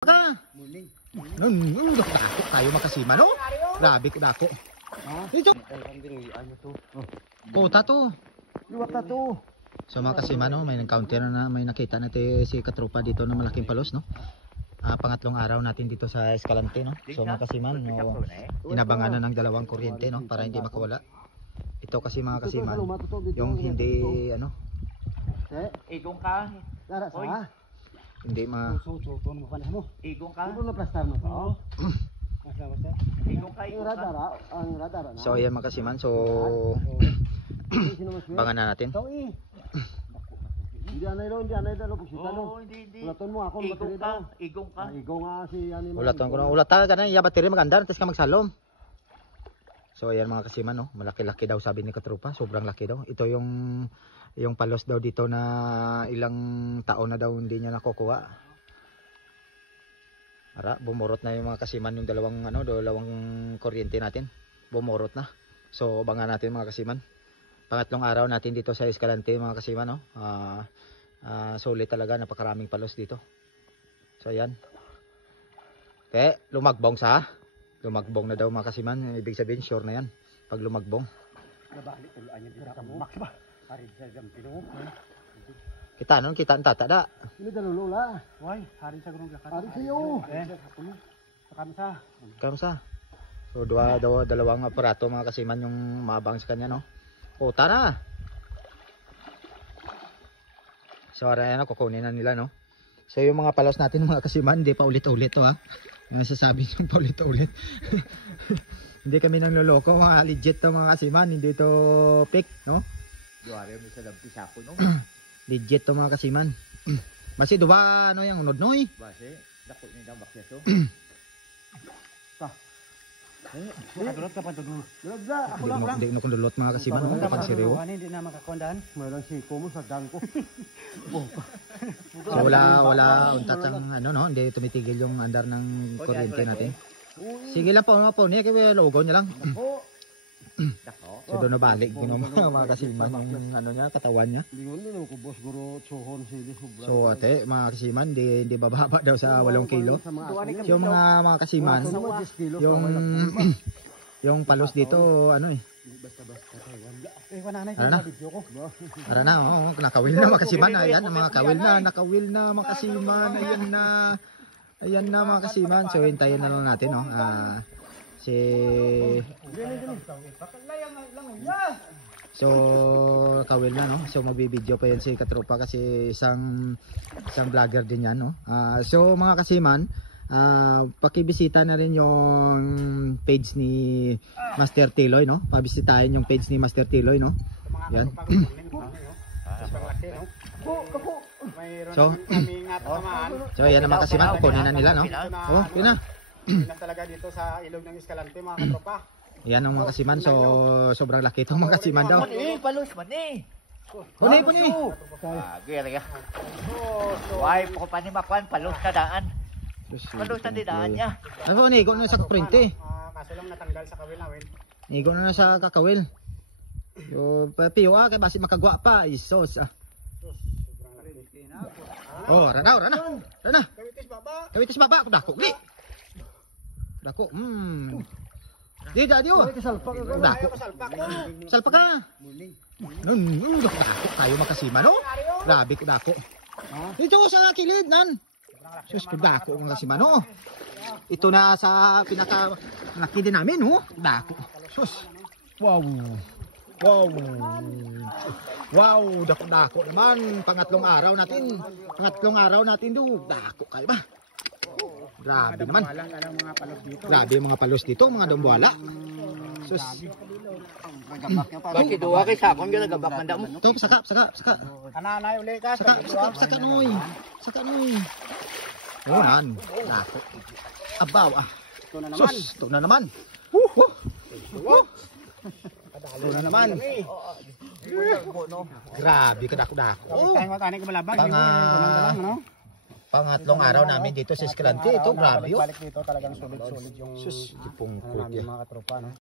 Ka. Dako tayo makasima no? Grabe ko dako. Ito. Kota to. Luwata to. So mga kasima no, may encounter na may nakita natin si katropa dito ng malaking palos no. Pangatlong araw natin dito sa Escalante no. So mga kasima no, inabangan na ng dalawang kuryente no para hindi makawala. Ito kasi mga kasima yung hindi ano. Igong ka. Dara sa. Hindi ma Susuto mo panas mo. Igong ka. So ayan mga kasiman. So bangan na natin. Hindi anay daw pusita no. Ulaton mo ako battery daw. Igong ka. Igong nga si ani. Ulaton ko na ulata ka na iya battery maganda tes ka magsalom. So ayan mga kasiman no, malaki-laki daw sabi ni katropa, sobrang laki daw. Ito yung palos daw dito na ilang taon na daw hindi niya nakukuha. Ara, bumurot na yung mga kasiman yung dalawang kuryente natin. Bumurot na. So abangan natin mga kasiman. Pangatlong araw natin dito sa Escalante mga kasiman no. Solid talaga, napakaraming palos dito. So ayan. Lumagbong na daw mga kasiman. Ibig sabihin sure na yan pag lumagbong. Nabalik ulo anya dito ka mo. Ba? Hari jam tino. Kita non kita tata da. Ini dalulula. Why? Hari sa gurong lakat. Hari siyo. Kamsa. So dalawang aparato mga kasiman yung mabang sa kanya no. O tara. So ara yan kukunin na nila no. So yung mga palos natin mga kasiman hindi pa ulit-ulit to ha. Yung nasasabi yung pa ulit-ulit. Hindi kami nanloloko, mga legit to mga kasiman, hindi to fake no. Duare mo sa dampi sako no. Legit to mga kasiman. Masih duwa ano yang unod noy. Base dako ni daw bakyaso. Ta. Kadulot ka pa to. Dulot za, ako lang. Hindi na kundulot mga kasiman, mo pa seryo. Hindi na makakondaan. Mayroon si Kumo sa dangko. So wala untat ang ano no, hindi tumitigil yung andar ng kuryente natin. Sige lang po niya kaya logo niya lang. So doon na balik mga kasiman yung ano niya, katawan niya. So ate, mga kasiman, hindi bababa daw sa 8 kilo. So mga kasiman, yung palos dito, ano eh. Ara na, nakawil na mga kasiman. Ayan, nakawil na mga kasiman. Ayan na mga kasiman. So hintayin na lang natin no. So kawil na no. So magbibideo pa yan si katropa kasi isang vlogger din yan no. So mga kasiman, pakibisita na rin yung page ni Master Tiloy no. Pabisitahin yung page ni Master Tiloy no. Yan. So yan naman kasi man kukunin na nila no. Oh, yun na. Talaga dito sa ilog ng Escalante mga katropa. Yan ang mga kasiman, so sobrang laki itong mga kasiman daw. Palos man eh. Puni. Gaya. Why po pa ni Makwan palos na daan. Palos na daan niya. Ano ni igo na sa printe. Kaso lang natanggal sa kawil nawin. Igo na sa kakawil. Yo piyo kay basi makagwa pa isos Oh, rana. Kawitis baba ako dako. Dako. Di dadio. Dako. Salpak ka. Dako tayo makasima no. Grabe ko dako. Ito sa kilid nan. Sus ko dako makasima no. Ito na sa pinaka laki din namin no. Dako. Sus. Wow, dako naman. Pangatlong araw natin do. Dako kayo ba? Grabe naman. Grabe yung mga palos dito, mga dambuala. Sus. Bakit duwa kay sakon gyud nagabak man mo. Ito, saka. Kananay uli ka. Saka noy. Oh man. Dako. Abaw ah. Sus, ito na naman. Ito na naman. Grabe ka dako. Pangatlong araw namin dito sa Escalante. Ito grabe. Balik dito talagang solid yung sus, tipong mga katropa no.